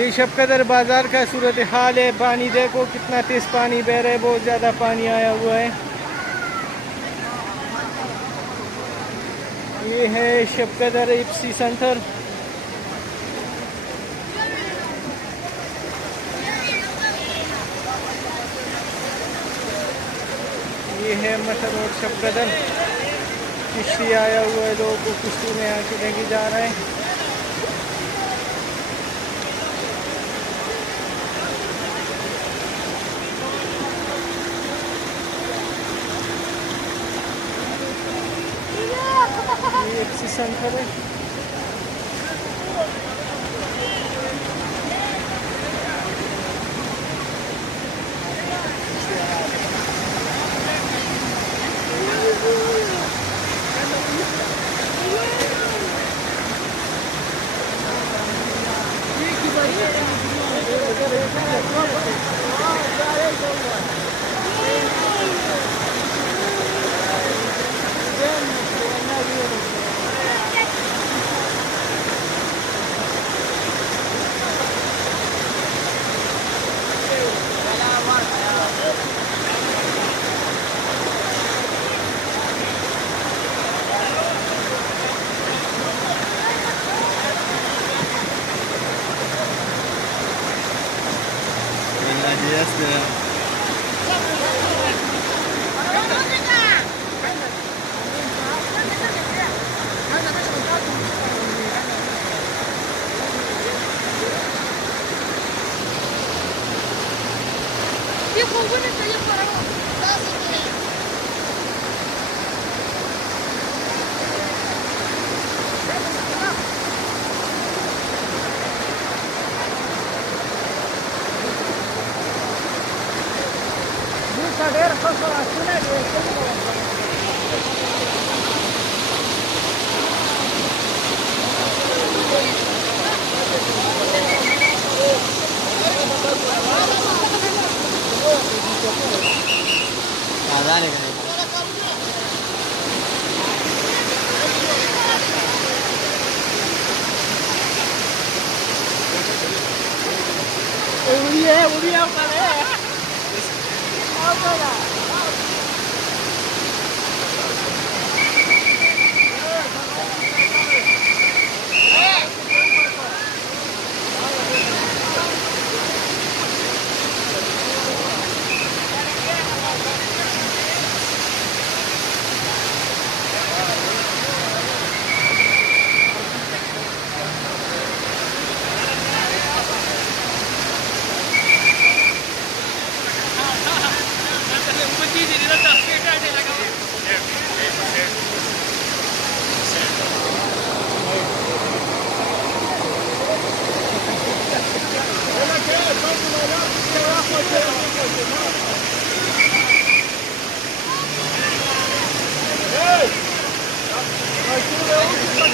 ये शबकदर बाज़ार का सूरत हाल है। पानी देखो कितना तेज़ पानी बह रहा है, बहुत ज़्यादा पानी आया हुआ है। ये है शबकदर इप्सी सेंटर। ये है मटर रोड शबकदर। किश्ती आया हुआ है, लोगों को किश्ती में आके लेके जा रहे हैं। ये इप्सी सेंटर है।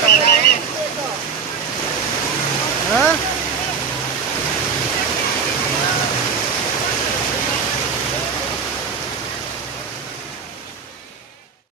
Hey!